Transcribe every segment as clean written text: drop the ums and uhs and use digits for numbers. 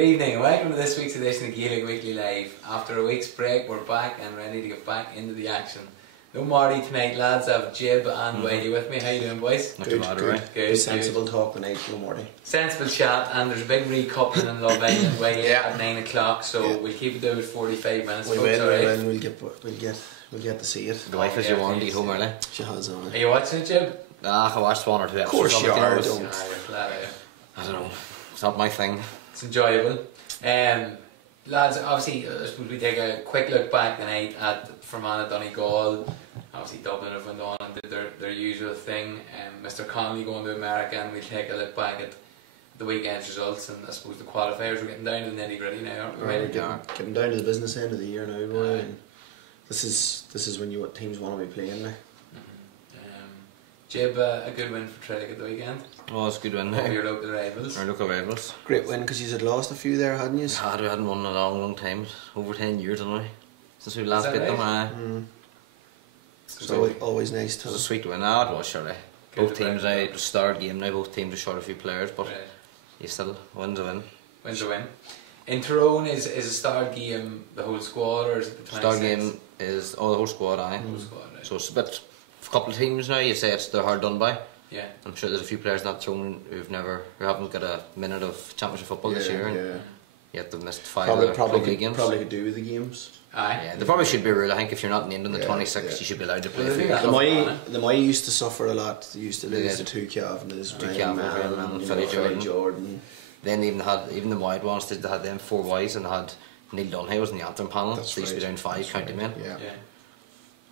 Good evening and welcome to this week's edition of Gaelic Weekly Live. After a week's break, we're back and ready to get back into the action. No Marty tonight, lads. I have Jib and Whitey with me. How you doing, boys? Not too bad, right? Good. Sensible talk tonight, no Marty. Sensible chat, and there's a big recoupling in Love Island Whitey at 9 o'clock, so we'll keep it to about 45 minutes. We folks, will, we'll get to see it. The wife is your one to get home early. She has on it. Are you watching it, Jib? I watched one or two episodes. Of course you are, You're flat out. I don't know. It's not my thing. It's enjoyable. Lads, obviously, I suppose we take a quick look back tonight at Fermanagh Donegal. Obviously, Dublin have went on and did their usual thing. Mr. Connolly going to America, and we'll take a look back at the weekend's results and I suppose the qualifiers. We're getting down to the nitty gritty now, aren't we? We're getting down to the business end of the year now, boy. And this is when what teams want to be playing now. Jib, a good win for Trillick at the weekend. Oh, it's a good win now. Your local rivals. Our local rivals. Great win because you had lost a few there, hadn't you? We hadn't won in a long time. Over 10 years, haven't we? Since we last beat them. So always nice to. It was a sweet win. It was, surely. Both teams, it was a start game now. Both teams are short a few players, but you still win's a win. Wins a win. In Tyrone, is a start game the whole squad, or is it the 26? Start game is the whole squad, aye. Whole squad, right. So it's a bit. A couple of teams now, you say they're hard done by. Yeah. I'm sure there's a few players in that Tyrone who haven't got a minute of championship football this year. And yet they've missed five probably games. Probably could do with the games. Aye. Yeah, there probably should be a rule. I think if you're not named in the 26, you should be allowed to play. The Moy used to suffer a lot. They used to lose the two Cavanaghs, Philly Jordan. Then even the wide ones, they had them four wides and they had Neil Dunhay was in the anthem panel. They used to be down 5 county men. Yeah.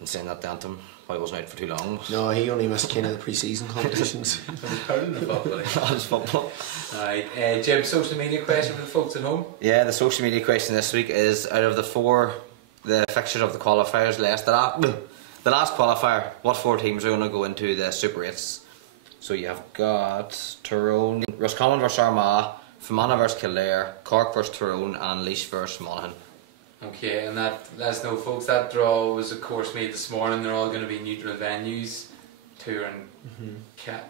And saying that the anthem probably wasn't out for too long. No, he only missed kind of the pre-season competitions. That's football. Alright, Jim, social media question for the folks at home? Yeah, the social media question this week is, out of the fixtures of the qualifiers, the last qualifier, what 4 teams are going to go into the Super 8s? So you have got Tyrone, Roscommon vs Armagh, Fermanagh vs Kildare, Cork vs Tyrone, and Laois vs Monaghan. Okay, and let us know, folks, that draw was of course made this morning. They're all going to be neutral venues, Turin,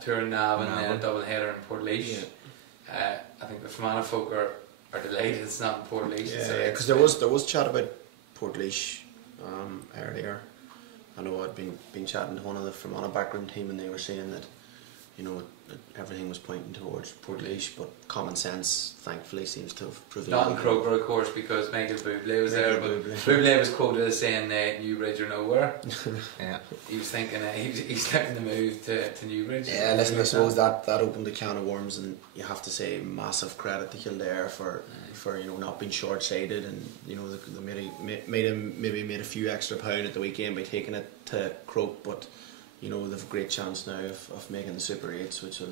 Turin Nav, and then a double header in Portlaoise. I think the Fermanagh folk are delighted it's not in Portlaoise. Yeah, because there was chat about Portlaoise earlier. I know I'd been chatting to one of the Fermanagh backroom team, and they were saying that, you know, everything was pointing towards Portlaoise, but common sense thankfully seems to have prevailed. Not in Croker, of course, because Michael Bublé was there, but Bublé was quoted as saying Newbridge or nowhere. Yeah, he was thinking he's looking to move to Newbridge. Yeah, listen, I suppose that opened a can of worms, and you have to say massive credit to Kildare for you know, not being short-sighted, and you know they made a few extra pound at the weekend by taking it to Croke, but you know they've a great chance now of making the Super 8s, which will,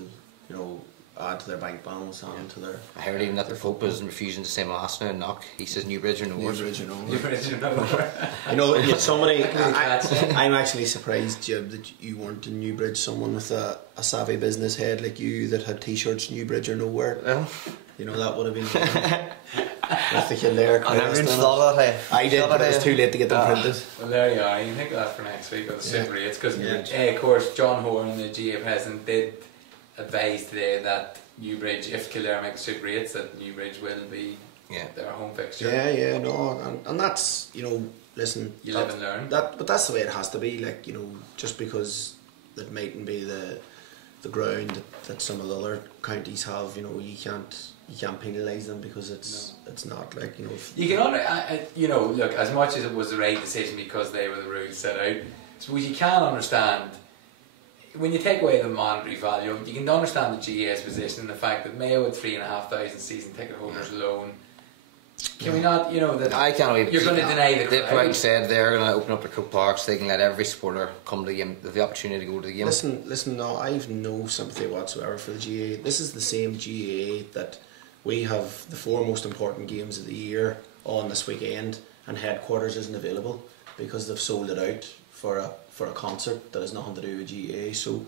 you know, add to their bank balance and to their. I heard even that the Pope is refusing to say mass now in Knock. He says Newbridge or nowhere. Newbridge or nowhere. Newbridge or nowhere. You know, somebody. I'm actually surprised, Jib, that you weren't in Newbridge. Someone with a savvy business head like you that had T-shirts Newbridge or nowhere. Well, you know, that would have been. With the Kildare I never even thought of that. I did, but it was too late to get them printed. Well, there you are. You can think of that for next week of the Super 8s, because of course John Horan, the GA president, did advise today that Newbridge, if Kildare make the Super 8s, that Newbridge will be their home fixture. Yeah, no, and that's, you know, listen. You live and learn. But that's the way it has to be. Like, you know, just because that mightn't be the ground that some of the other counties have, you know, you can't penalise them because it's not, like, you know. You can you know, look, as much as it was the right decision because they were the rules set out, I suppose you can understand when you take away the monetary value. You can understand the GA's position and the fact that Mayo had 3,500 season ticket holders alone. Can we not, you know, that I can't believe you're going to deny the crowd? They've said they're going to open up the Croke Park so they can let every supporter come to the game, the opportunity to go to the game. Listen, no, I have no sympathy whatsoever for the GA. This is the same GA that we have the 4 most important games of the year on this weekend, and headquarters isn't available because they've sold it out for a concert that has nothing to do with GA. So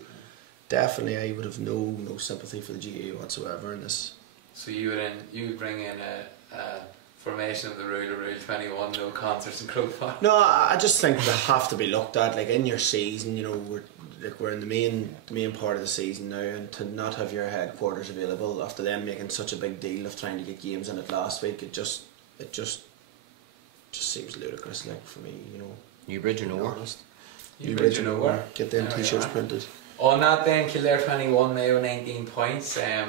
definitely I would have no sympathy for the GA whatsoever in this. So you would bring in a formation of the Rule 21, no concerts in Croke Park? No, I just think they have to be looked at, like, in your season, you know, like we're in the main part of the season now, and to not have your headquarters available after them making such a big deal of trying to get games in it last week, it just seems ludicrous. Like for me, you know. Newbridge or nowhere. Newbridge or nowhere. Get them t-shirts printed. On that then, Kildare 21, Mayo 19 points. I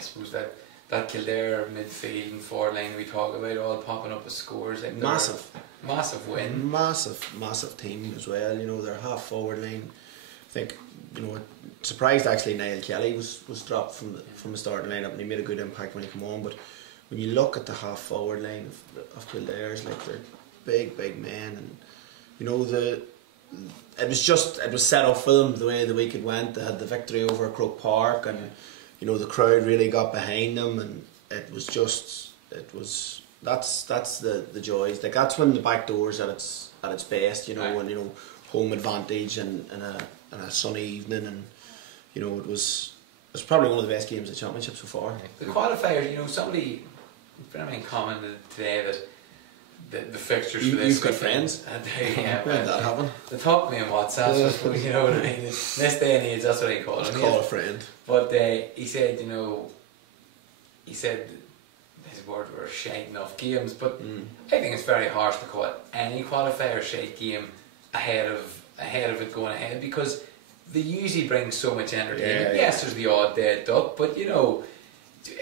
suppose that Kildare midfield and forward line we talk about all popping up with scores. Like massive win. Massive team as well. You know, their half forward line. I think, you know, surprised actually Niall Kelly was dropped from the starting lineup, and he made a good impact when he came on. But when you look at the half forward line of Kildare's, like they're big men, and you know it was set up for them the way the week it went. They had the victory over Croke Park, and you know the crowd really got behind them, and that's the joys. Like that's when the back door's at its best, you know, and you know home advantage and a sunny evening, and you know it's probably one of the best games of the championship so far. The qualifiers, you know, somebody commented today that the fixtures for this you've got friends. Yeah, when did that happen? They talk to me on WhatsApp, so I suppose, you know what I mean. In this day and age, that's what he called it. Call a friend. But he said, you know, his word were shite enough games, but I think it's very harsh to call any qualifier shite game ahead of it going ahead, because they usually bring so much entertainment. Yes, there's the odd dead duck, but you know,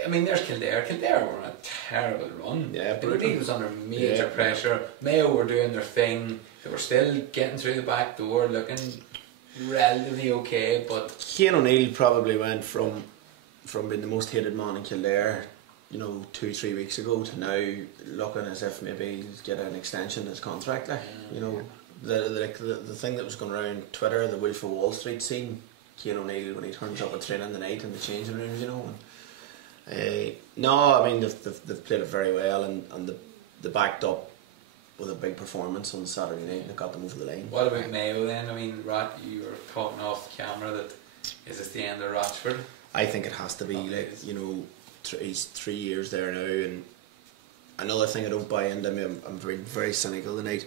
I mean, there's Kildare. Kildare were on a terrible run. Yeah, the league was under major pressure. Mayo were doing their thing. They were still getting through the back door, looking relatively okay. But Cian O'Neill probably went from being the most hated man in Kildare, you know, 2-3 weeks ago, to now looking as if maybe he'll get an extension in his contract. Like, you know, the thing that was going around Twitter, the Wolf of Wall Street scene, Cian O'Neill when he turns up at training the night in the changing rooms, you know. No, I mean they've played it very well, and they backed up with a big performance on Saturday night that got them over the line. What about Mayo then? I mean, you were talking off camera that is this the end of Rochford? I think it has to be. Like, you know, he's 3 years there now, and another thing I don't buy into. I mean, I'm very cynical tonight.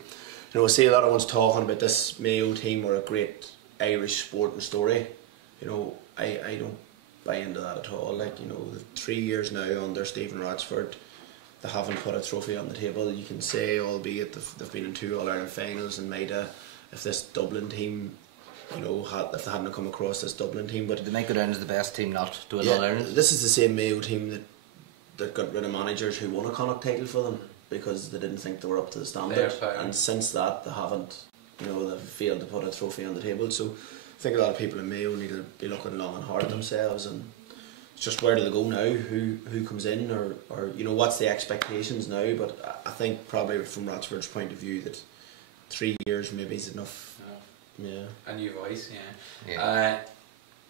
You know, I see a lot of ones talking about this Mayo team or a great Irish sporting story. You know, I don't buy into that at all. Like, you know, the 3 years now under Stephen Rochford, they haven't put a trophy on the table. You can say, albeit they've been in 2 All-Ireland finals, and might if this Dublin team, you know, if they hadn't come across this Dublin team, but they might go down as the best team not to win All-Ireland. This is the same Mayo team that got rid of managers who won a Connacht title for them because they didn't think they were up to the standard, and since that they haven't, you know, they've failed to put a trophy on the table. So I think a lot of people in Mayo need to be looking long and hard at themselves, and it's just where do they go now, who comes in, or you know, what's the expectations now. But I think probably from Rochford's point of view that 3 years maybe is enough. Yeah. A new voice, yeah.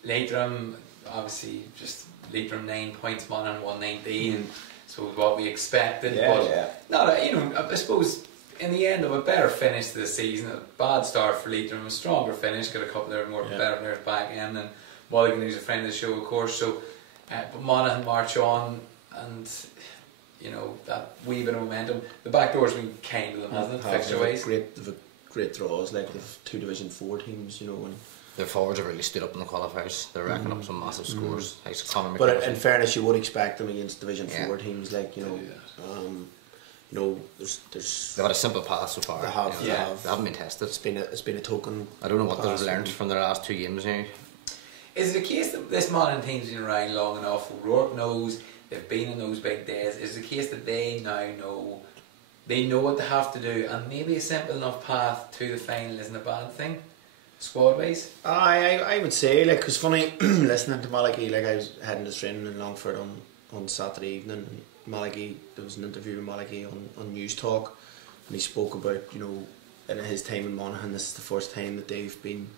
Leitrim, obviously, just Leitrim 9 points, Monaghan 119. So what we expected, not you know, I suppose in the end of a better finish to the season. A bad start for Leitrim, a stronger finish, got a couple of more better players back in, and Mulligan, who's a friend of the show, of course. So, but Monaghan march on, and you know, that wee bit of momentum. The back door's been kind to them, hasn't it? Fixture wise, they've great draws. Like they've 2 Division 4 teams, you know, and their forwards have really stood up in the qualifiers. They're racking up some massive scores. Like but in fairness, you would expect them against Division 4 teams, like, you know. You know, there's they've had a simple path so far. They have, you know, they haven't been tested. It's been a token. I don't know what they've learned from their last 2 games now. Is it a case that this Monaghan team's been around long enough? Rourke knows they've been in those big days. Is it a case that they now know? They know what they have to do, and maybe a simple enough path to the final isn't a bad thing, squad wise. I would say, like, cause funny listening to Malachy. Like, I was heading to training in Longford on Saturday evening, and Malachy, there was an interview with Malachy on News Talk, and he spoke about, you know, in his time in Monaghan, this is the first time that they've been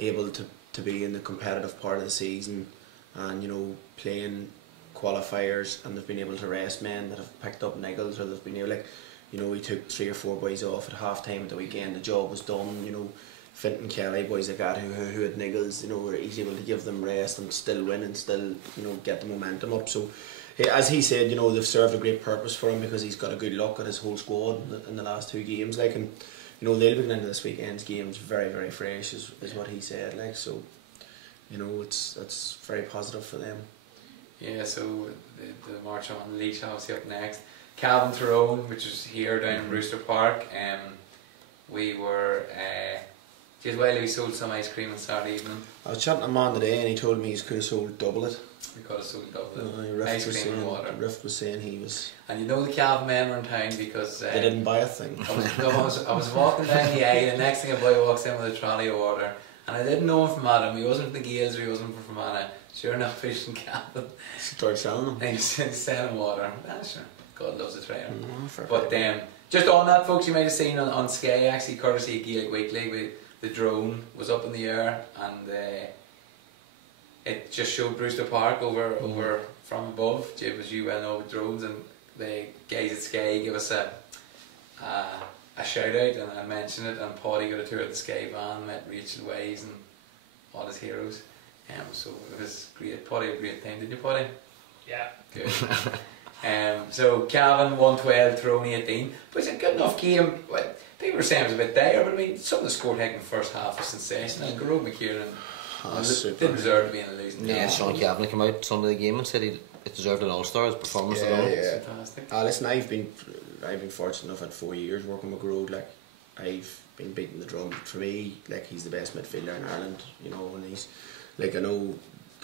able to be in the competitive part of the season, and, you know, playing qualifiers, and they've been able to rest men that have picked up niggles, or they've been able, like, you know, we took 3 or 4 boys off at half time at the weekend. The job was done. You know, Fintan Kelly, boys like that who had niggles, you know, were he's able to give them rest and still win and still, you know, get the momentum up. So, as he said, you know, they've served a great purpose for him, because he's got a good look at his whole squad in the last 2 games. Like, and you know, they'll be going into this weekend's games very, very fresh, is what he said. Like, so, you know, it's very positive for them. Yeah, so the march on Leash obviously up next. Calvin Tyrone, which is here down in Rooster Park. We were we sold some ice cream on Saturday evening. I was chatting to him on today and he told me he could have sold double it. We could have sold double it. Ice cream and water. Riff was saying he was... And you know the Calvin men were in town because... they didn't buy a thing. I was walking down the aisle, the next thing a boy walks in with a trolley of water, and I didn't know him from Adam. He wasn't from the Gales or he wasn't from Fermanagh. Sure enough, fishing Calvin. Started selling them. And he's selling water. Ah, sure. God loves a trainer. Fair But just on that, folks, you might have seen on Sky, actually, courtesy of Gaelic Weekly, the drone was up in the air and it just showed Brewster Park over from above. Jib, as you well know with drones, and the guys at Sky give us a shout out, and I mentioned it, and Paddy got a tour of the Sky van, met Rachel Ways and all his heroes. So it was great. Paddy had a great time, did you, Paddy? Yeah. Good. So Calvin 112, Tyrone 18, but it's a good enough game. Well, people were saying it was a bit dire, but I mean, some of the score taken in the first half was sensational, and Garrod McKiernan didn't deserve to be in the losing team. Yeah, Sean Calvin came out Sunday the game and said it deserved an All-Star, his performance alone. Yeah. Fantastic. Listen, I've been fortunate enough at 4 years working with Garrod. Like, I've been beating the drum. For me, like, he's the best midfielder in Ireland, you know, and he's, like, I know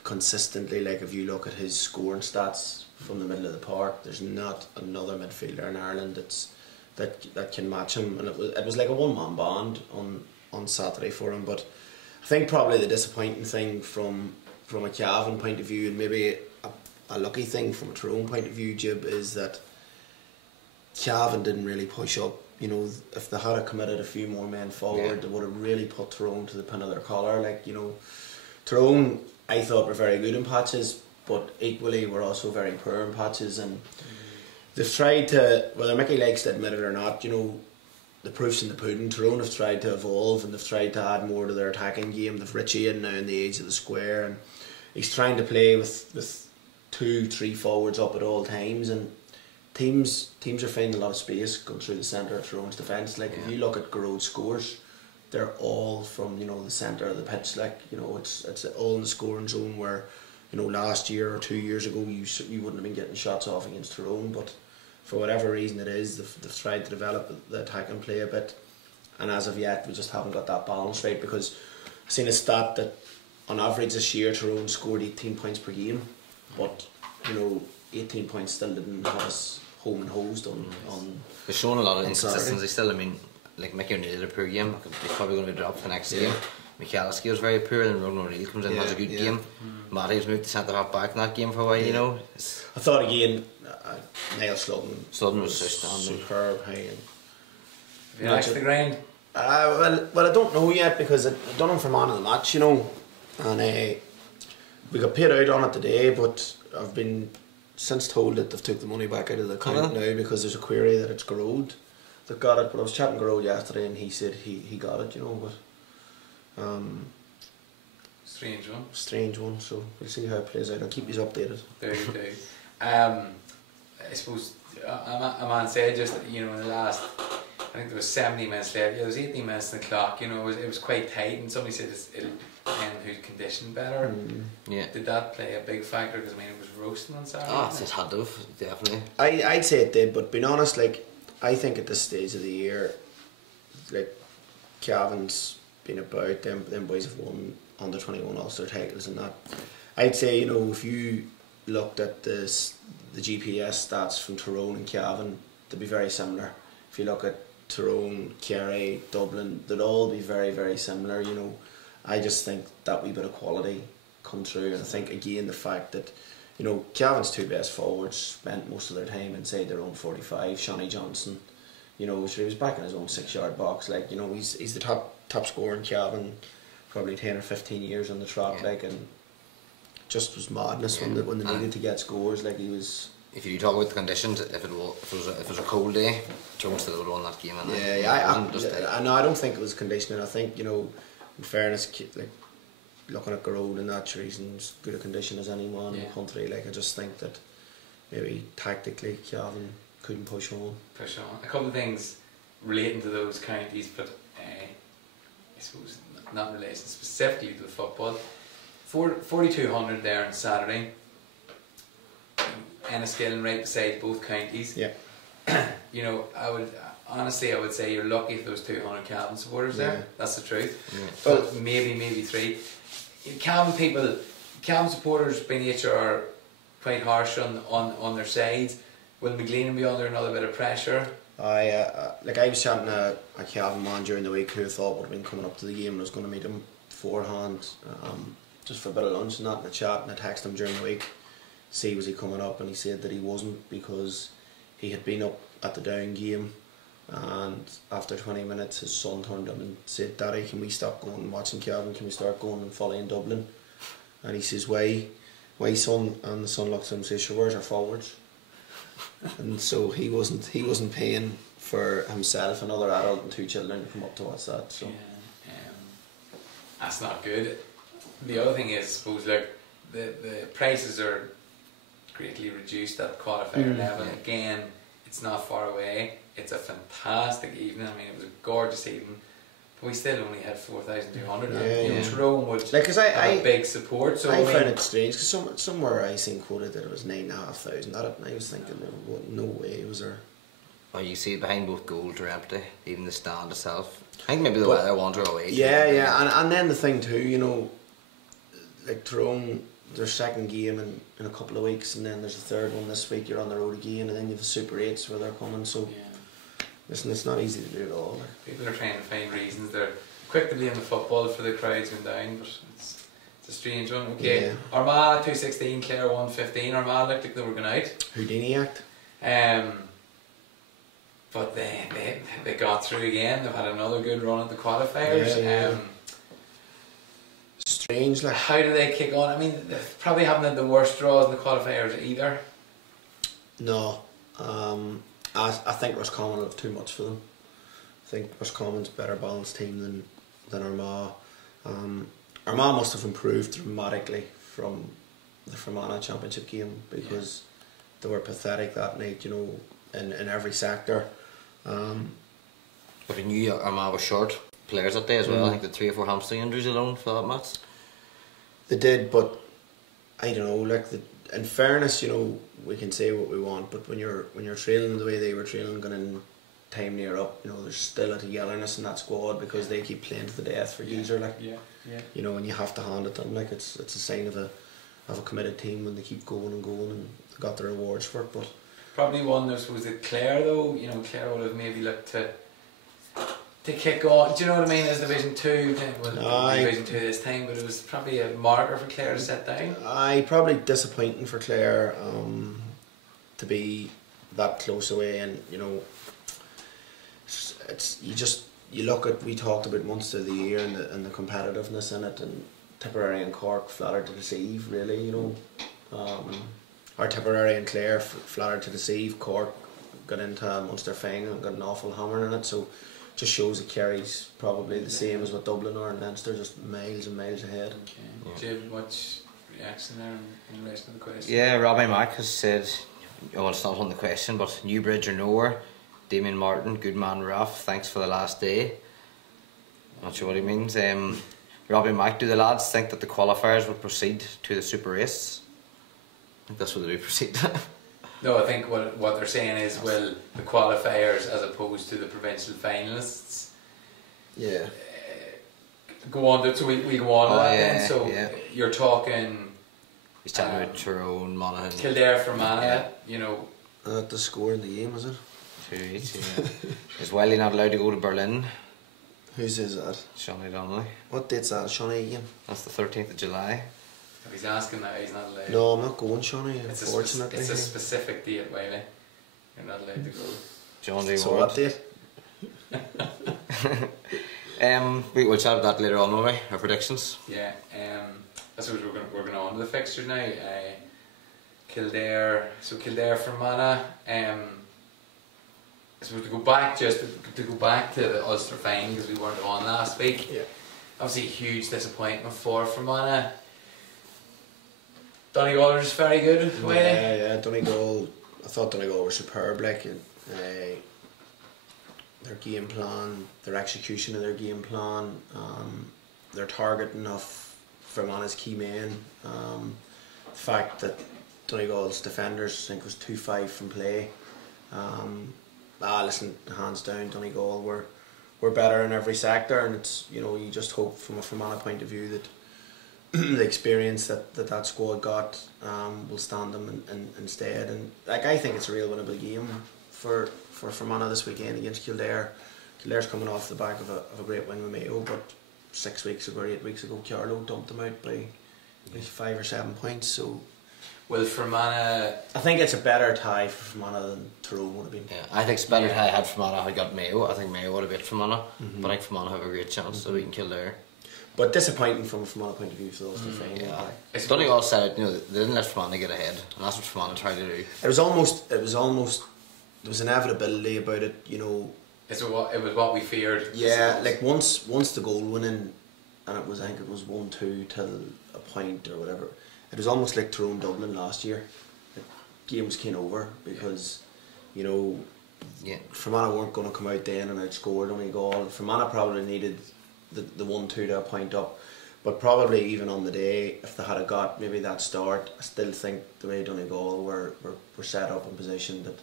consistently, like, if you look at his scoring stats from the middle of the park, there's not another midfielder in Ireland that can match him, and it was like a one-man band on Saturday for him. But I think probably the disappointing thing from a Calvin point of view, and maybe a lucky thing from a Tyrone point of view, Jib, is that Calvin didn't really push up. You know, if they had committed a few more men forward, they would have really put Tyrone to the pin of their collar. Like, you know, Tyrone, I thought, were very good in patches, but equally were also very poor in patches, and they've tried to, whether Mickey likes to admit it or not, you know, the proof's in the pudding. Tyrone have tried to evolve and they've tried to add more to their attacking game. They've Richie in now in the edge of the square, and he's trying to play with 2-3 forwards up at all times, and teams are finding a lot of space going through the centre of Tyrone's defence. Like, if you look at Garrod's scores, they're all from, you know, the centre of the pitch. Like, you know, it's all in the scoring zone, where, you know, last year or 2 years ago you wouldn't have been getting shots off against Tyrone, but for whatever reason it is, they've tried to develop the attack and play a bit, and as of yet we just haven't got that balance right, because I've seen a stat that on average this year Tyrone scored 18 points per game, but, you know, 18 points still didn't have us home and hosed on They're showing a lot of on Saturday. inconsistency still. I mean, like, Mickey O'Neill had a poor game, he's probably going to be dropped for next game. McAllister was very poor, and Ronan O'Neill comes in and has a good game. Matty's moved to centre half back in that game for a while, you know. I thought again, Niall Sludden was outstanding. superb. Hey, Have you liked the grind? well, I don't know yet, because I done him for man of the match, you know, and we got paid out on it today, but I've been since told that they've took the money back out of the account now, because there's a query that it's Garrod that got it. But I was chatting to Garrod yesterday and he said he got it, you know, but strange one, so we'll see how it plays out. I'll keep you updated. There you do. I suppose a man said just that, you know, in the last, I think there was 70 minutes left. Yeah, there was 18 minutes on the clock. You know, it was quite tight, and somebody said it'll depend who's conditioned better. Yeah. Did that play a big factor? Because I mean, it was roasting on Saturday. It had to have, definitely. I'd say it did, but being honest, like, I think at this stage of the year, like, Calvin's been about, them boys have won under 21 Ulster titles and that. I'd say, you know, if you looked at the GPS stats from Tyrone and Calvin, they'd be very similar. If you look at Tyrone, Kerry, Dublin, they'd all be very, very similar, you know. I just think that wee bit of quality come through, and I think again the fact that, you know, Calvin's two best forwards spent most of their time inside their own 45. Shonny Johnson, you know, so he was back in his own 6-yard box. Like, you know, he's the top scorer in Calvin, probably 10 or 15 years on the trot, like, and just was madness when they needed to get scores. Like, he was. If you talk about the conditions, if it was a cold day, Jones still would have won that game. I don't think it was conditioning. I think, you know, in fairness, like, looking at Garrod and that, he's in as good a condition as anyone in the country. Like, I just think that maybe tactically Calvin couldn't push on. A couple of things relating to those counties, but I suppose not in relation specifically to the football. 4,200 there on Saturday. Enniskillen right beside both counties. Yeah. You know, I would say you're lucky if those 200 Cavan supporters there. That's the truth. Yeah. But maybe 3. Cavan supporters by nature are quite harsh on their sides. Will McLean be under another bit of pressure? I was chatting to a Cavan man during the week who thought would have been coming up to the game and I was going to meet him beforehand, just for a bit of lunch and that, and a chat, and I texted him during the week, see was he coming up, and he said that he wasn't because he had been up at the Down game, and after 20 minutes his son turned him and said, "Daddy, can we stop going and watching Cavan, can we start going and following Dublin?" And he says, why son? And the son looks at him and says, "Sure, where's our forwards?" And so he wasn't paying for himself, another adult and 2 children to come up to watch that. So yeah, that's not good. The other thing is, I suppose, like the prices are greatly reduced at qualifier level. Again, it's not far away. It's a fantastic evening. I mean, it was a gorgeous evening. But we still only had 4,200. Tyrone would have a big support. So I found it strange because somewhere I seen quoted that it was 9,500 at it, and I was thinking, no way was there. Oh, you see it behind both goals are empty, even the stand itself. I think maybe the weather wander away. Yeah, and then the thing too, you know, like Tyrone, their second game in a couple of weeks, and then there's a third one this week. You're on the road again, and then you have the Super 8s where they're coming. So. Listen, it's not easy to do it all. People are trying to find reasons. They're quick to blame the football for the crowds going down, but it's a strange one. Okay, yeah. Armagh 216, Clare 115. Armagh looked like they were going out. Houdini act. But they got through again. They've had another good run at the qualifiers. Strange, like. How do they kick on? I mean, they probably haven't had the worst draws in the qualifiers either. No. I think Roscommon have too much for them. I think Roscommon's a better balanced team than Armagh. Armagh must have improved dramatically from the Fermanagh Championship game because they were pathetic that night, you know, in every sector. But we knew Armagh was short players that day as well. I think the 3 or 4 hamstring injuries alone for that match. They did, but I don't know, like in fairness, you know, we can say what we want, but when you're trailing the way they were trailing, going in time near up, you know, there's still a yellowness in that squad because they keep playing to the death for Geezer, like, you know, and you have to hand it to them, like it's a sign of a committed team when they keep going and they got their rewards for it. But probably one, I suppose, that Clare though, you know, Clare would have maybe looked to kick on. Do you know what I mean? As Division 2, Division 2 this time, but it was probably a marker for Clare to set down. Probably disappointing for Clare to be that close away, and you know, you look at, we talked about Munster the year and the competitiveness in it, and Tipperary and Cork flattered to deceive, really, you know, or Tipperary and Clare flattered to deceive. Cork got into a Munster final and got an awful hammering in it, so just shows that Kerry's probably the same as what Dublin are and Leinster, just miles and miles ahead. Okay. Do you have much reaction there in relation to the question? Yeah, Robbie Mack has said, oh, it's not on the question, but Newbridge or nowhere. Damien Martin, good man Ralph, thanks for the last day. Not sure what he means. Robbie Mack, do the lads think that the qualifiers would proceed to the Super Race? I think that's what they do, proceed. No, I think what they're saying is, will the qualifiers as opposed to the provincial finalists go on to, so we go on to that then. So you're talking, he's talking about Tyrone, Monaghan, Kildare for Monaghan, you know. The score in the game, was it? 2-8, Is Wiley not allowed to go to Berlin? Whose is that? Shawnee Donnelly. What date's that, Shawnee again? That's the 13th of July. If he's asking that, he's not allowed. No, I'm not going, Shawnee, unfortunately. It's a specific date, Wiley. You're not allowed to go. John D. So Ward. what date? We'll chat about that later on, will we? Our predictions. Yeah. I suppose we're going on to the fixtures now. Kildare. So Kildare for Fermanagh. I suppose to go back to the Ulster final because we weren't on last week. Yeah. Obviously, a huge disappointment for Fermanagh. Donegal is very good. Yeah, Donegal. I thought Donegal were superb. Like, their game plan, their execution of their game plan, their targeting of Fermanagh's key men, the fact that Donegal's defenders, I think, was 2-5 from play. Listen, hands down, Donegal were better in every sector, and it's, you know, you just hope from a Fermanagh point of view that the experience that squad got will stand them instead. And like, I think it's a real winnable game for Fermanagh this weekend against Kildare. Kildare's coming off the back of a great win with Mayo, but 6 weeks ago or 8 weeks ago, Carlow dumped them out by 5 or 7 points. So, well, Fermanagh, I think it's a better tie for Fermanagh than Tyrone would have been. Yeah, I think it's better tie had Fermanagh had got Mayo. I think Mayo would have beat Fermanagh, but I think Fermanagh have a great chance of beating Kildare. But disappointing from a Fermanagh point of view for those two final. Yeah. Donegal said it, you know, they didn't let Fermanagh get ahead, and that's what Fermanagh tried to do. It was almost there was inevitability about it, you know. it was what we feared. Yeah, like once the goal went in, and I think it was 1-2 till a point or whatever. It was almost like Tyrone Dublin last year. The game was kind of over because, you know, Fermanagh weren't going to come out then and outscore Donegal. Fermanagh probably needed the 1-2 to a point up, but probably even on the day, if they had got maybe that start, I still think the way Donegal were set up and positioned, that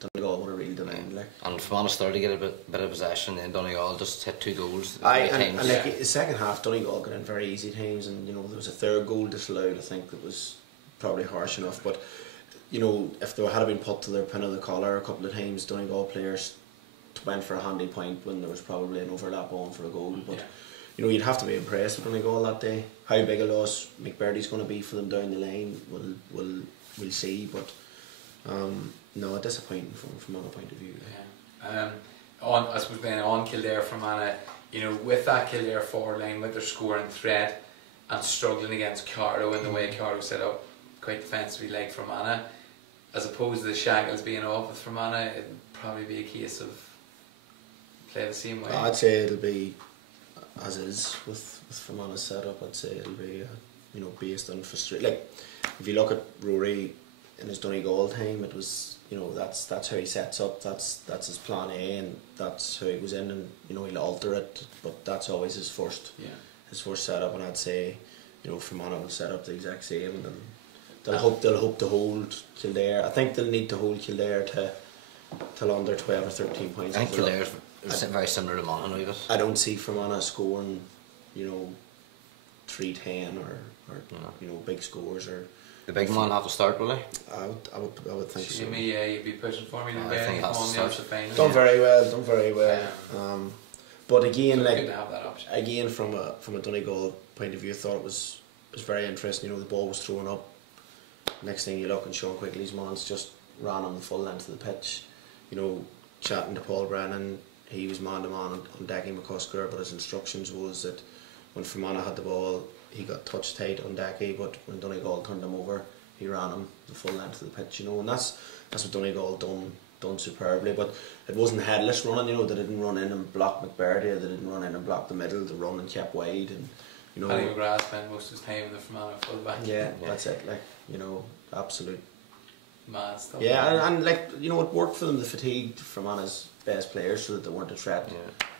Donegal would have reeled them in. Like. And Fermanagh started to get a bit of possession, and Donegal just hit 2 goals. And like the second half, Donegal got in very easy times, and you know there was a third goal disallowed. I think that was probably harsh enough, but you know if they had been put to their pin of the collar a couple of times, Donegal players went for a handy point when there was probably an overlap on for a goal. But you know you'd have to be impressed with Donegal that day. How big a loss McBurdy's going to be for them down the line, we'll see. But no, disappointing from another point of view. Yeah. I suppose then on Kildare Fermanagh, you know, with that Kildare forward line, with their scoring threat and struggling against Carlow in the way Carlow set up quite defensively like Fermanagh, as opposed to the shackles being off with Fermanagh, it'd probably be a case of play the same way. I'd say it'll be as is with Fermanagh's setup. I'd say it'll be you know, based on frustration. Like if you look at Rory in his Donegal time, it was, you know, that's how he sets up. That's his plan A, and that's how he goes in, and you know he'll alter it, but that's always his first setup. And I'd say, you know, Fermanagh will set up the exact same, and they'll hope to hold Kildare. I think they'll need to hold Kildare till under 12 or 13 points. I think Kildare's very similar to Monaghan. I don't see Fermanagh scoring, you know, 3-10 or you know, big scores or. The big man have to start, will he? I would think so. Jimmy, you'd be pushing for me I think that's the final. Done very well. But again, so like good to have that option. Again, from a Donegal point of view, I thought it was very interesting. You know, the ball was thrown up. Next thing you look, and Sean Quigley's man's just ran on the full length of the pitch. You know, chatting to Paul Brennan, he was man to man on Decky McCusker, but his instructions was that when Fermanagh had the ball, he got touch tight on Decky, but when Donegal turned him over, he ran him the full length of the pitch. You know, and that's what Donegal done superbly. But it wasn't headless running. You know, they didn't run in and block McBurdy, they didn't run in and block the middle. They run and kept wide, and you know. Paddy McGrath spent most of his time in the Fermanagh fullback. Yeah, that's it. Like, you know, absolute mad stuff. Yeah, and like, you know, it worked for them. They fatigued Fermanagh's best players so that they weren't a threat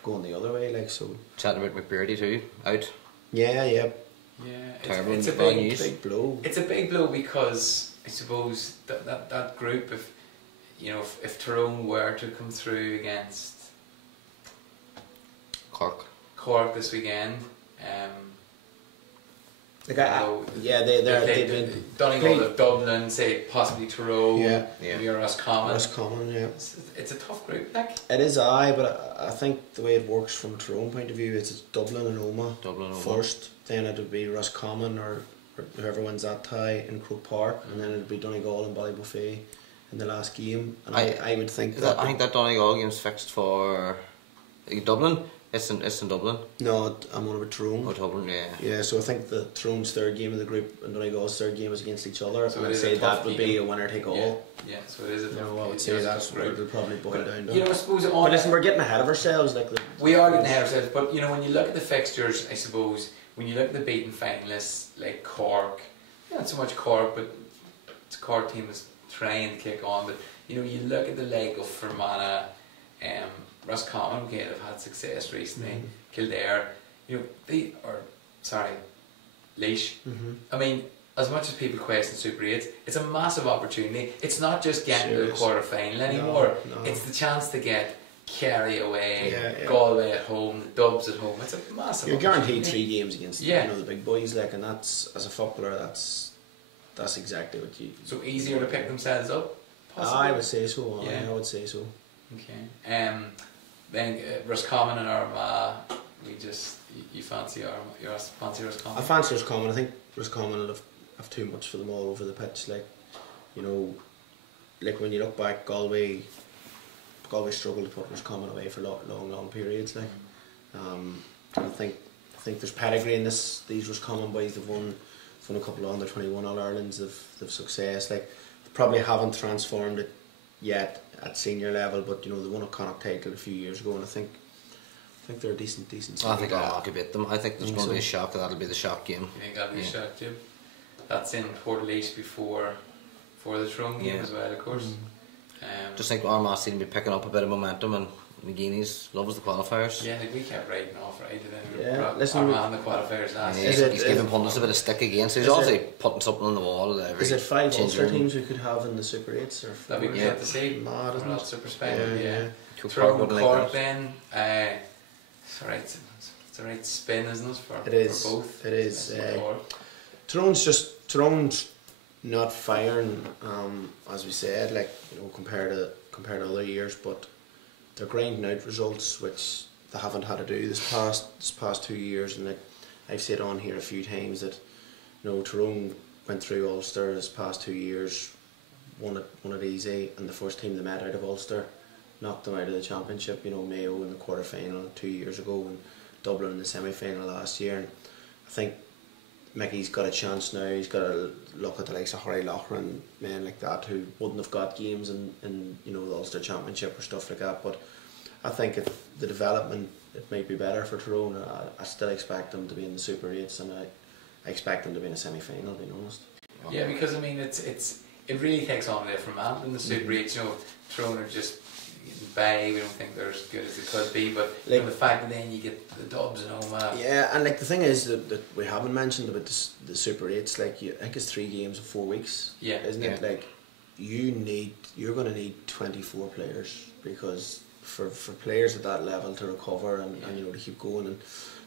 going the other way. Like, so. Chatting about McBurdy too, out. Yeah. Terrible. It's a big blow. It's a big blow because I suppose that group, if you know, if Tyrone were to come through against Cork this weekend, they've been Donegal of Dublin, say possibly Tyrone, maybe Roscommon. Roscommon, yeah. It's a tough group, like. It is, but I think the way it works from Tyrone point of view is it's Dublin and Omagh first, then it would be Roscommon or whoever wins that tie in Croke Park, and then it would be Donegal and Ballybuffet in the last game. And I would think I think that Donegal game's fixed for Dublin. It's in Dublin. No, I'm on about Tyrone. Oh, Dublin, yeah. Yeah, so I think the Tyrone's third game of the group and Donegal's third game is against each other, so and I'd say that would be a winner take all. Yeah, so it is a tough game. I would say that's what it'll probably boil down to. You know, I suppose but listen, we're getting ahead of ourselves. We are getting ahead of ourselves, but you know, when you look at the fixtures, I suppose, when you look at the beaten finalists like Cork, not so much Cork, but the Cork team is trying to kick on, but you know, you look at the leg of Fermanagh, Roscommon, okay, have had success recently. Kildare, Laois. I mean, as much as people question Super 8s, it's a massive opportunity. It's not just getting to the quarter final anymore. No. It's the chance to get Kerry away, Yeah. Galway at home, the Dubs at home. It's a massive. You're guaranteed opportunity. 3 games against the big boys, like, and that's, as a footballer, that's exactly what you. So easier to pick themselves up. Possibly? I would say so. Yeah. I would say so. Okay. Then Roscommon and Armagh. You fancy you fancy Roscommon? I fancy Roscommon. I think Roscommon will have too much for them all over the pitch. Like, like when you look back, Galway struggled to put Roscommon away for long periods. Like, I think there's pedigree in these Roscommon boys. They've won a couple of under-21 All-Irelands. They've success. Like, they probably haven't transformed it yet at senior level, but they won a Connacht title a few years ago, and I think they're a decent I think Armagh could beat them. I think there's going to be a shock. That'll be the shock game. You think that'll be a shock, Jim? That's in Portlaoise before the Tyrone game as well, of course. Just think Armagh seem to be picking up a bit of momentum, and McGeeney's loves the qualifiers. Yeah, like we kept writing off, right? And then Armagh in the qualifiers last year. year. He's giving pundits a bit of stick again, so he's obviously putting something on the wall. Is it 5 Ulster teams we could have in the Super 8s? Or that'd be good to see. Mad, isn't it? Super perspective, yeah. Tyrone Cork then. It's the right spin, isn't it? For both. It is. Tyrone's not firing, as we said, like, compared to other years, but they're grinding out results which they haven't had to do this past 2 years. And like I've said on here a few times that Tyrone went through Ulster this past 2 years, won it easy, and the first team they met out of Ulster knocked them out of the championship. Mayo in the quarter final 2 years ago, and Dublin in the semi final last year. And I think Mickey's got a chance now. He's got to look at the likes of Harry Lougher and men like that who wouldn't have got games in the Ulster Championship or stuff like that. But I think the development, it might be better for Tyrone. I still expect them to be in the Super 8s, and I expect them to be in a semi final, being honest. Yeah, because I mean it really takes on a different man in the Super 8s. Tyrone are just by, we don't think they're as good as they could be, but like, the fact that then you get the Dubs and Omagh. Yeah, and like the thing is that we haven't mentioned about the Super 8s, like I think it's 3 games in 4 weeks. Yeah, isn't it? Like you're going to need 24 players, because for players at that level to recover and to keep going, and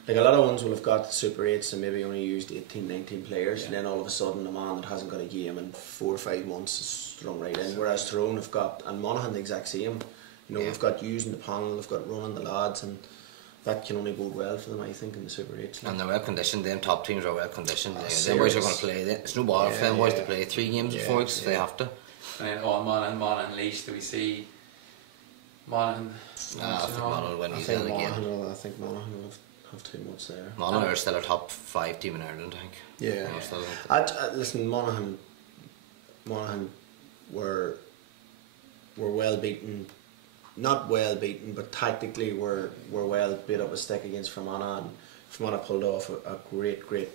like a lot of ones will have got the Super 8s and maybe only used 18, 19 players, and then all of a sudden a man that hasn't got a game in 4 or 5 months is thrown right in. Whereas Tyrone have got, and Monaghan the exact same. They've got using the panel, they've got running the lads, and that can only bode well for them, I think, in the Super 8s. And they're well conditioned. Them top teams are well conditioned. Them boys are going to play. It's no bother for them boys to play 3 games in 4 weeks if they have to. And then Monaghan Laois, do we see Monaghan? I think Monaghan will win again. I think Monaghan will have too much there. Monaghan are still a top 5 team in Ireland, I think. Yeah. Listen, Monaghan were well beaten. Not well beaten, but tactically were well beat up a stick against Fermanagh, and Fermanagh pulled off a great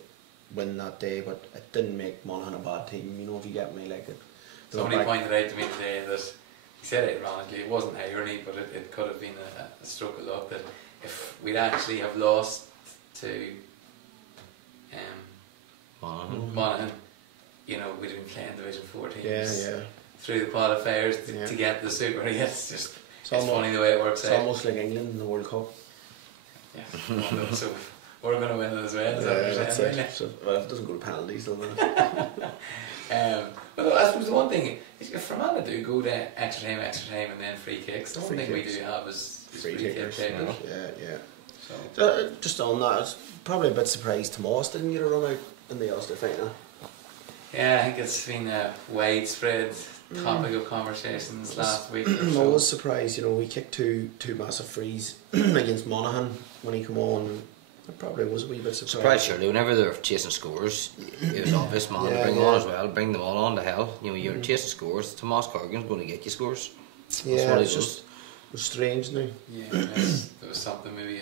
win that day, but it didn't make Monaghan a bad team, if you get me. Like it. Somebody pointed out to me today that, he said it ironically, it wasn't irony, but it could have been a stroke of luck, that if we'd actually have lost to Monaghan, we'd have been playing Division 4 teams through the qualifiers to get the Super 8. It's funny the way it works out. It's almost like England in the World Cup. Yeah, so we're going to win it as well. That's it. So, well, if it doesn't go to penalties, they'll win it. But I suppose the one thing is, if Fermanagh do go to extra time and then free kicks, the one thing we do have is free kick. Yeah. So just on that, I was probably a bit surprised Tomas didn't get a run out in the Ulster final. Yeah, I think it's been a widespread topic of conversations last week. I was surprised, we kicked two massive frees against Monaghan when he came on. I probably was a wee bit surprised. Surely, whenever they're chasing scores, it was obvious, man, to bring them on as well, bring them all on to hell. You're chasing scores, Tomas Corrigan's going to get you scores. It was strange now. Yeah, there was something, maybe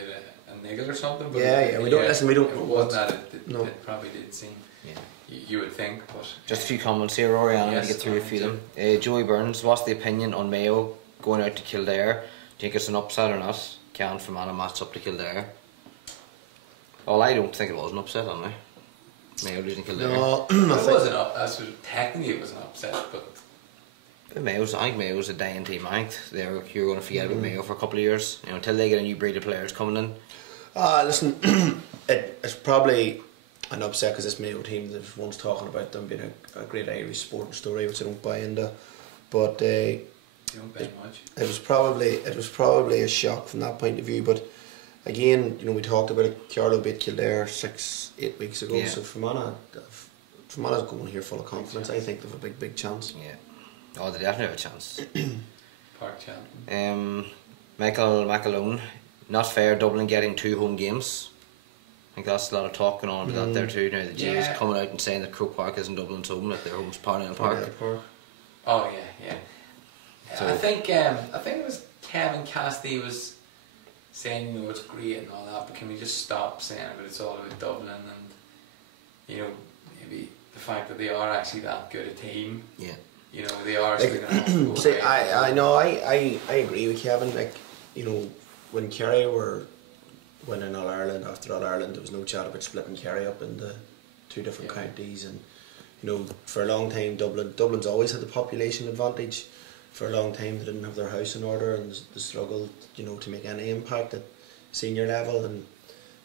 a niggle or something. But we don't. It wasn't that. It probably did seem. Yeah. You would think, but just a few comments here, Rory, to get through a few of them. Joey Burns, what's the opinion on Mayo going out to Kildare Do you think it's an upset or not? Can Fermanagh match up to Kildare? Well, I don't think it was an upset, anyway. Mayo losing Kildare. No, It wasn't technically it was an upset, but I think Mayo's a dying team. I think you're going to forget about Mayo for a couple of years, until they get a new breed of players coming in. Listen, it's probably an upset because this Mayo team, everyone's talking about them being a great Irish sporting story, which I don't buy into. But you don't bet much. It was probably a shock from that point of view. But again, we talked about it. Carlow beat Kildare 6-8 weeks ago. Yeah. So Fermanagh's going here full of confidence. I think they've a big chance. Yeah. Oh, they definitely have a chance. Park champion. Michael McAlone, not fair Dublin getting 2 home games. I think that's a lot of talk going on about that there too. The Jays coming out and saying that Croke Park isn't Dublin's home, that their home's Parnell Park. Oh yeah. So I think it was Kevin Cassidy was saying it's great and all that, but can we just stop saying it? But it's all about Dublin and maybe the fact that they are actually that good a team. Yeah. They are still going to have to go. See, I know, I agree with Kevin. When Kerry were winning All Ireland, after All Ireland, there was no chat about splitting Kerry up into 2 different counties, and for a long time Dublin's always had the population advantage. For a long time they didn't have their house in order, and they struggled to make any impact at senior level, and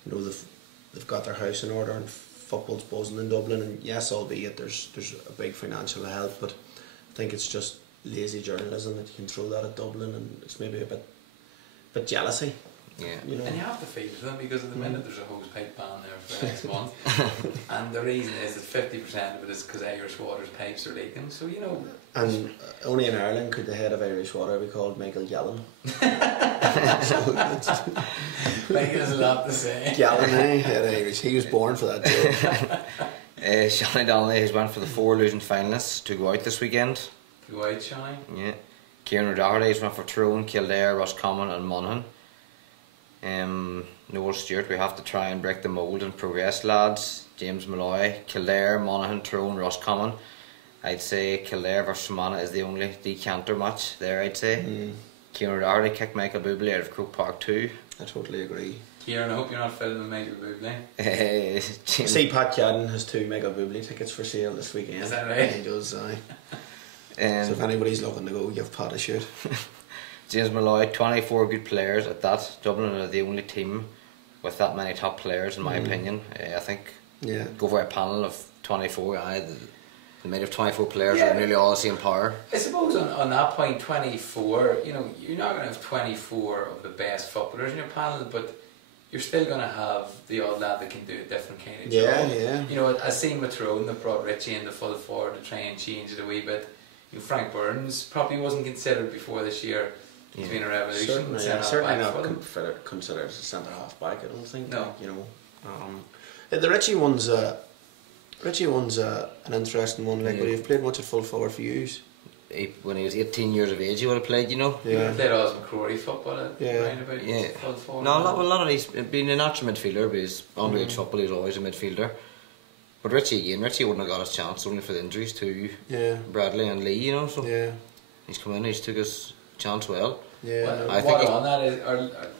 they've got their house in order and football's buzzing in Dublin, and yes, albeit there's a big financial help, but I think it's just lazy journalism that you can throw that at Dublin, and it's maybe a bit jealousy. Yeah. And you have to feel for them, because at the minute there's a hosepipe ban there for the next month, and the reason is that 50% of it is because Irish Water's pipes are leaking. So And only in Ireland could the head of Irish Water be called Michael Gallen. Michael has a lot to say. Gallen, head of Irish. He was born for that job. Shani Donnelly has went for the 4 losing finalists to go out this weekend. To go out, Shani? Yeah. Kieran O'Doherty has went for Tyrone, Kildare, Roscommon and Monaghan. Noel Stewart, we have to try and break the mould and progress, lads. James Malloy, Kildare, Monaghan, Tyrone, Roscommon. I'd say Kildare versus Fermanagh is the only decanter match there, I'd say. Kieran O'Doherty kicked Michael Bublé out of Croke Park too. I totally agree. Kieran, I hope you're not filming Michael Bublé. See, Pat Cadden has 2 Michael Bublé tickets for sale this weekend. Is that right? He does, aye. So if anybody's looking to go, give Pat a shoot. James Malloy, 24 good players at that. Dublin are the only team with that many top players, in my opinion. I think go for a panel of 24. They might have 24 players that are nearly all the same power. I suppose on that point, 24, you're not going to have 24 of the best footballers in your panel, but you're still going to have the odd lad that can do a different kind of job. Yeah. I've seen with Tyrone, they brought Richie in the full forward to try and change it a wee bit. Frank Burns probably wasn't considered before this year. It's been a revolution. Certainly not considered as a centre half back, I don't think. No. The Richie one's an interesting one. Would he have played much at full forward for you? When he was 18 years of age, he would have played. He played Oz McCrory football at full forward. No, a lot of these being a natural midfielder, but he's underage football. He's always a midfielder. But Richie wouldn't have got his chance only for the injuries to Bradley and Lee. So he's come in, he's took his chance well. I think on that is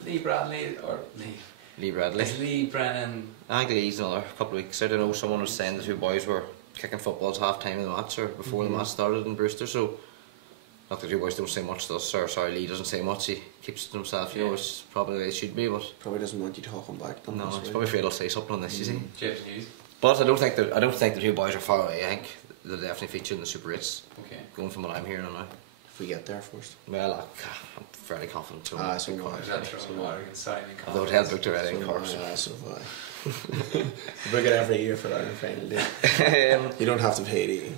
Lee Bradley or Lee Bradley. Is Lee Brennan? I think Lee's another couple of weeks. I don't know. Someone was saying the 2 boys were kicking footballs half time in the match or before the match started in Brewster. So not the 2 boys don't say much to us. Sorry, Lee doesn't say much. He keeps it to himself. Which is probably the way it should be. But probably doesn't want you talking back. No, he's probably afraid I'll say something on this. You see. Jibs news. But I don't think the 2 boys are far away. I think they'll definitely feature in the Super 8s. Okay. Going from what I'm hearing now. If we get there first. Well, I'm fairly confident. So Is that throwing water against signing? Although it had booked already in Cork. So book it every year for that final day. You don't have to pay it.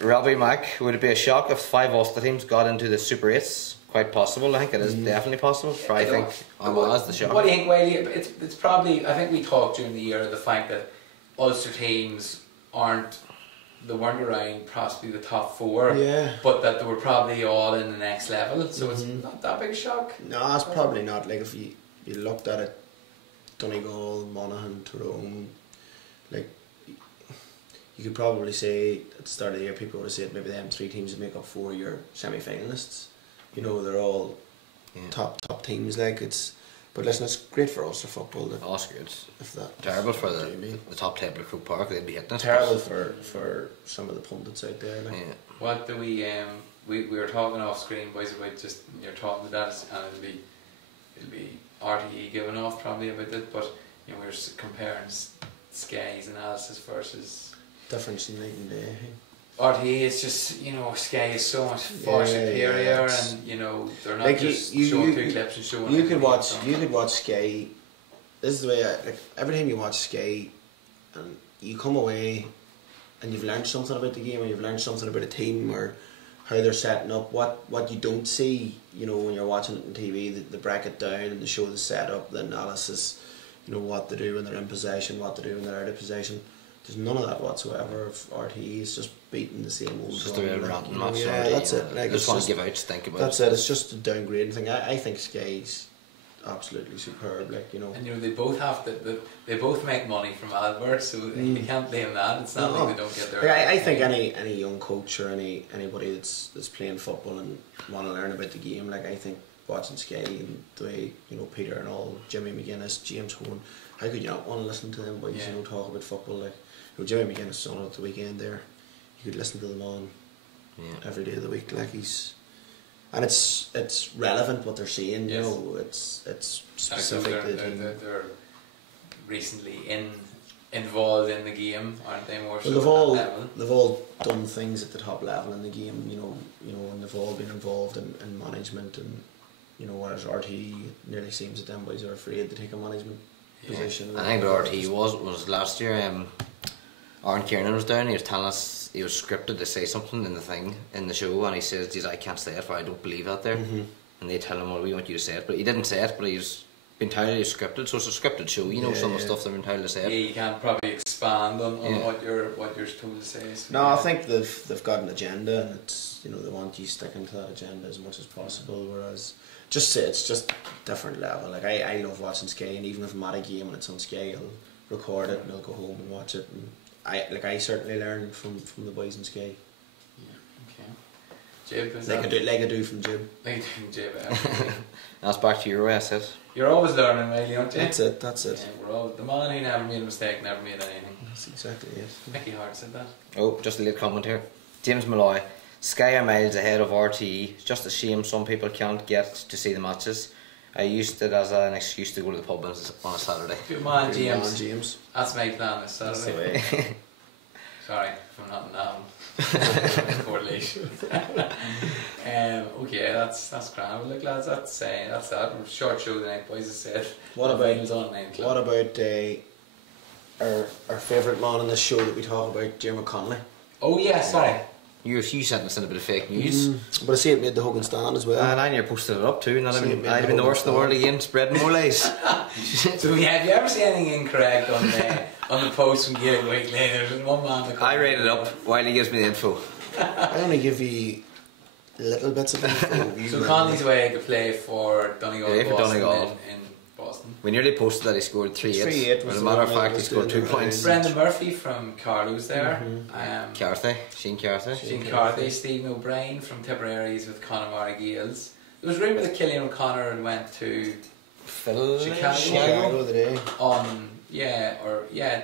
Robbie Mack, would it be a shock if 5 Ulster teams got into the Super 8s? Quite possible. I think it is definitely possible. I think Armagh the shock. What do you think, Wiley? It's probably. I think we talked during the year of the fact that Ulster teams weren't around possibly the top 4, but that they were probably all in the next level, so it's not that big a shock. No, it's probably not. Like if you looked at it, Donegal, Monaghan, Tyrone, you could probably say at the start of the year people would have said maybe them 3 teams would make up 4 year semi-finalists. They're all top teams. Like it's, but listen, it's great for Ulster football. That, That's good. if that Terrible for the top table of Croke Park, they'd be hitting it. terrible for some of the pundits out there. Like. Yeah. What do we were talking off screen, boys, about just you're talking about that, and it'll be RTE giving off probably about it, but you know, we're comparing Sky's analysis versus Difference in night and day. RTE. It's just, you know, Sky is so much far superior, and you know they're not like just showing two clips and showing. You could watch Sky. This is the way. Like every time you watch Sky, and you come away, and you've learned something about the game, or you've learned something about a team, or how they're setting up. What you don't see, you know, when you're watching it on TV, they break it down and they show the setup, the analysis. You know what to do when they're in possession, what to do when they're out of possession. There's none of that whatsoever. Of RTE is just beating the same old Just drum. a real ranting match. Yeah, that's it. Like, just want to give out, just think about that's it. It's just a downgrading thing. I think Sky's absolutely superb. Like, you know. And you know they both have they both make money from adverts, so you can't blame that. It's not like they don't get their. Like, I think any young coach or anybody that's playing football and want to learn about the game, like I think watching Sky and the way, you know, Peter and all, Jimmy McGuinness, James Horan, how could you not want to listen to them boys, you know, talk about football? Like, you know, Jimmy McGuinness on at the weekend there, you could listen to them on every day of the week. Like and it's relevant what they're saying. You know, it's specific. They're recently involved in the game, aren't they? More so. Well, at that level? they've all done things at the top level in the game. You know, and they've all been involved in management, and you know, whereas RT nearly seems that them boys are afraid to take a management position. I think what RT was last year. Aaron Kiernan was down. He was telling us he was scripted to say something in the show, and he says, "Geez, I can't say it, for I don't believe that there." And they tell him, "Well, we want you to say it," but he didn't say it. But he's been told he's scripted, so it's a scripted show. You know, some of the stuff they've been told to say. Yeah, you can't probably expand on what you're told to say. So no, I think they've got an agenda, and it's, you know, they want you sticking to that agenda as much as possible. Whereas, just say it's just different level. Like I love watching Sky, and even if I'm at a game and it's on Sky, I'll record it and I'll go home and watch it. And I certainly learn from the boys in Sky. Yeah, okay. Jib, like I do from Jib. Like I do from Jib. That's back to your way, I said. You're always learning, really, aren't you? That's it. Yeah, we're all the man who never made a mistake, never made anything. That's exactly it. Mickey Hart said that. Oh, just a little comment here. James Malloy. Sky are miles ahead of RTE. It's just a shame some people can't get to see the matches. I used it as an excuse to go to the pub on a Saturday. Good man, Good James. man, James. That's my plan this That's the Saturday. way. Sorry for not correlation. Okay, that's grand. Well, look, lads, that's that. Short show tonight, boys. As I said. What about on 9 o'clock. What about our favourite man in this show that we talk about, Jim Connolly? Oh yeah, sorry. You sent us in a bit of fake news. But I see it made the Hogan stand as well. And I near posted it up too. Not So even, you made I'd the been the whole worst in the world again, spreading more lies. So have you ever seen anything incorrect on the post from Gaelic Weekly? There's one man that I read it up while he gives me the info. I only give you little bits of info. So Conley's away to play for Donegal, Yeah, for Boston Donegal. in Boston. We nearly posted that he scored 3-8. 3-8 was As a the matter of one that fact, he was scored doing 2 the points. Brendan Murphy from Carlow's there. Shane Carthy. Shane Carthy, Stephen O'Brien from Tipperary's with Connemara Gales. There was rumour that Killian O'Connor went to Phil Chicago today.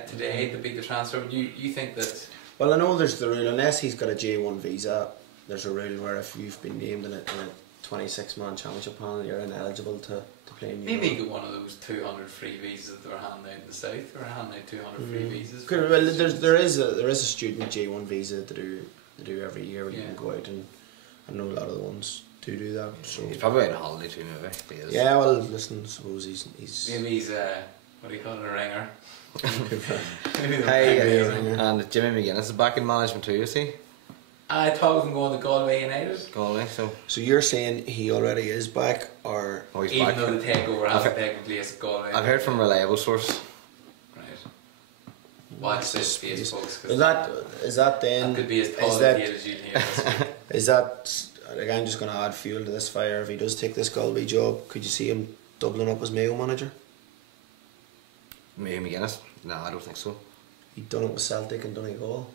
Today to beat the transfer. But you think that? Well, I know there's the rule, unless he's got a J1 visa, there's a rule where if you've been named in a 26-man championship panel, you're ineligible to play in Maybe Europe. he got one of those 200 free visas that they were handing out in the south. They were handing out 200 free visas. Well, there is a student J1 visa to do every year where you can go out, and I know a lot of the ones do that. So He's probably on holiday too, maybe. He is. yeah, well, listen, I suppose he's Maybe he's what do you call it, a ringer. Hey, and Jimmy McGuinness is back in management too, is he? I thought of him going to Galway United. Galway, So you're saying he already is back, or he's Even back. though the takeover hasn't taken place at Galway. I've heard from reliable source. Right. Watch this space, folks. 'Cause is that then? that could be as is tall that as you hear. is that? Like, I'm just going to add fuel to this fire. If he does take this Galway job, could you see him doubling up as Mayo manager? Maybe McGuinness? No, I don't think so. He'd done it with Celtic and Donegal.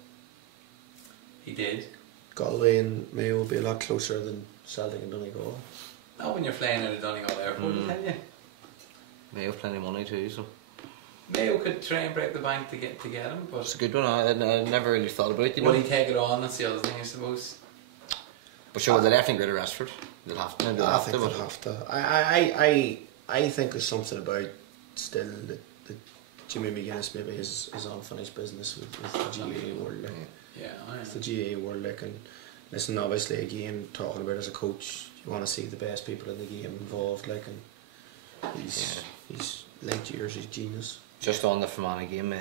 He did. Galway and Mayo will be a lot closer than Celtic and Donegal. Not when you're flying out of Donegal Airport, I tell you. They have plenty of money too, so Mayo could try and break the bank to get him, but it's a good one. I never really thought about it. You will know, he take it on? That's the other thing, I suppose. but sure, they'll definitely go to Rashford. They'll have to. I think they'll have to. I think there's something about still that Jimmy McGuinness maybe is unfinished business with the GA World League. Yeah, With the GA World League, and listen, obviously again talking about as a coach, you want to see the best people in the game involved. Like, and he's late years, he's genius. Just on the Fermanagh game,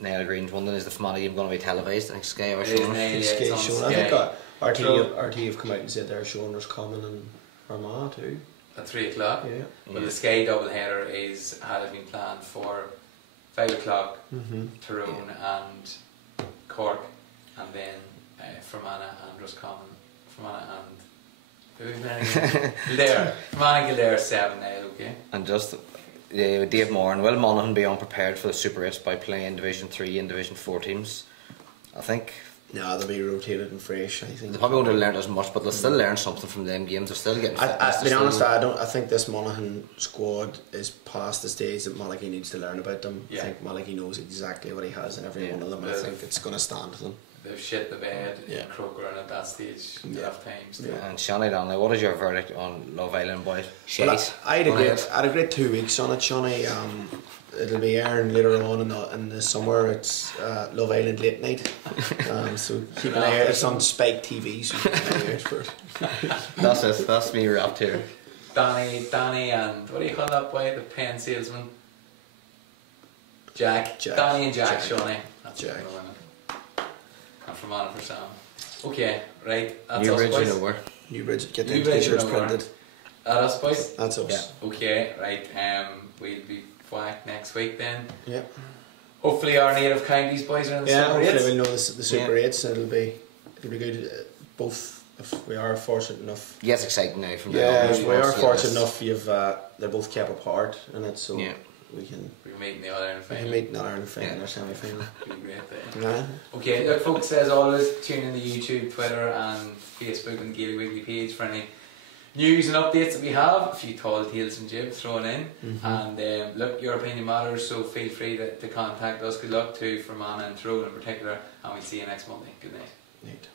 Niall Green's wondering, is the Fermanagh game going to be televised? I think Sky are showing it. Sky it's on showing. Sky. I think RT have come out and said they're showing us coming in Armagh too. At 3 o'clock. Yeah. Well, the Sky double header had been planned for 5 o'clock, Tyrone and Cork, and then Fermanagh and Roscommon, Fermanagh and Kildare. Fermanagh and Kildare 7 now, okay. And just Dave Moore and Will Monaghan be unprepared for the Super 8 by playing Division 3 and Division 4 teams. I think No, they'll be rotated and fresh. I think they probably won't have learned as much, but they'll still learn something from them games. They're still getting fitness. To be honest, I think this Monaghan squad is past the stage that Malachy needs to learn about them. Yeah. I think Malachy knows exactly what he has in every one of them. I think it's going to stand to them. They've shit the bed in Yeah. Croker, and at that stage, enough times. And Shani Donnelly, what is your verdict on Love Island boys? Shite. Well, I had a great 2 weeks on it, Shawnee. It'll be airing later on in the summer. It's Love Island late night. So keep an eye out. It's on Spike TV, so keep an eye out for it. That's it. That's me wrapped here. Danny, and what do you call that boy? The pen salesman. Jack. Danny and Jack. Shawnee. That's Jack. It. And from Anna for Sam. Okay, right. That's New us, Bridge boys. and Nowhere. New Bridge, get New them Bridge t-shirts and Nowhere. printed. That's us, boys. That's us. Yeah. Okay, right. We'll be back next week then. Yeah. Hopefully our native counties boys are in the Yeah, Super hopefully 8s. we'll know the Super 8s, and it'll be good. Both, if we are fortunate enough. It gets exciting now from Yeah, now if on. we are See fortunate this. enough. They're both kept apart in it, so Yeah. we can We're meeting the other end meet in Ireland final or semi-final. Be great there. Yeah. Okay, look folks, as always, tune in to YouTube, Twitter and Facebook and Gaily Weekly page for any news and updates that we have. A few tall tales and jibs thrown in. And look, your opinion matters, so feel free to contact us. Good luck to Fermanagh and Tyrone in particular, and we'll see you next Monday. Good night. Neat.